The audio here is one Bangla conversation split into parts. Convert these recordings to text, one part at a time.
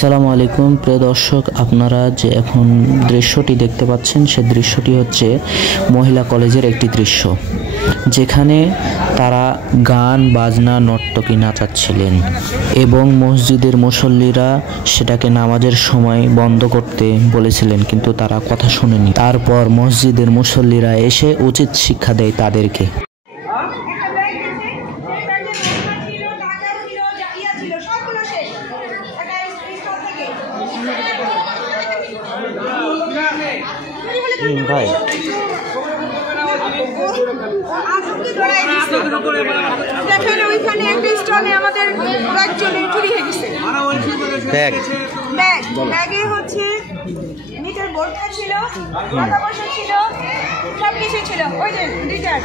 আসসালামু আলাইকুম প্রিয় দর্শক, আপনারা যে এখন দৃশ্যটি দেখতে পাচ্ছেন সে দৃশ্যটি হচ্ছে মহিলা কলেজের একটি দৃশ্য, যেখানে তারা গান বাজনা নর্তকী নাচাচ্ছিলেন এবং মসজিদের মুসল্লিরা সেটাকে নামাজের সময় বন্ধ করতে বলেছিলেন, কিন্তু তারা কথা শোনেনি। তারপর মসজিদের মুসল্লিরা এসে উচিত শিক্ষা দেয় তাদেরকে। ভাই দেখেন ওইখানে একটা স্টলে আমাদের ব্যাগ চুরি হয়ে গেছে। ব্যাগে হচ্ছে নিচের বোরখা ছিল, টাকা পয়সা ছিল, সব কিছু ছিল। ওই যে রিটার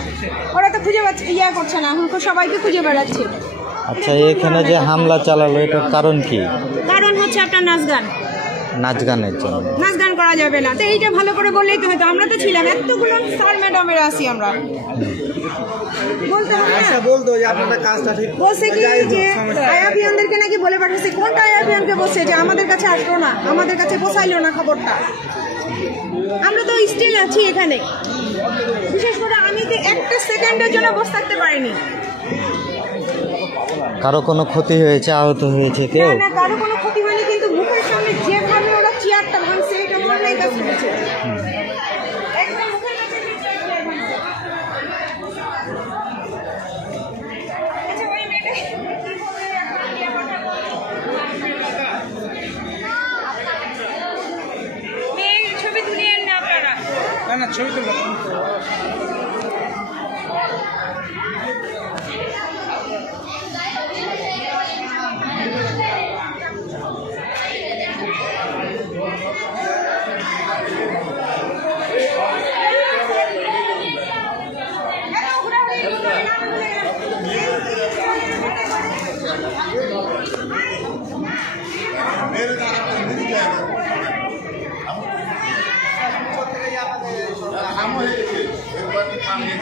ওরা তো খুঁজে পাচ্ছে, করছে না, এখন সবাইকে খুঁজে বেড়াচ্ছে। আচ্ছা, এখানে যে হামলা চালালো এটার কারণ কি? কারণ হচ্ছে আপনার নাচ গানের জন্য। নাচ গান করা যাবে না, তো এইটা ভালো করে বললেই তো হতো। আমরা তো ছিলাম, এতগুলো স্যার ম্যাডামের আছি আমরা, বলতে হবে না। বলছে কি যে আয়াবিয়ানদেরকে নাকি বলে পাঠাচ্ছে, কোনটা আয়াবিয়ানকে বলছে যে আমাদের কাছে আসলো না, আমাদের কাছে পৌঁছাইলো না খবরটা। আমরা তো স্টিল আছি এখানে, বিশেষ করে আমি তো একটা সেকেন্ডের জন্য বসে থাকতে পারিনি। কারো কোনো ক্ষতি হয়েছে, আহত হয়েছে কেউ? না, কারো কোনো ক্ষতি হয়নি, কিন্তু মুখের সামনে যেভাবে ওরা চেয়ারটা ভাঙছে এটা অন্যায় কাজ করেছে। একদম মুখের কাছে চেয়ার ভাঙছে। আচ্ছা, ওই মেয়েটা কি বলে এখন ইয়া পাঠাবো? মেয়ের ছবি তুলিয়েন না আপনারা। না, ছবি তুলবো। हम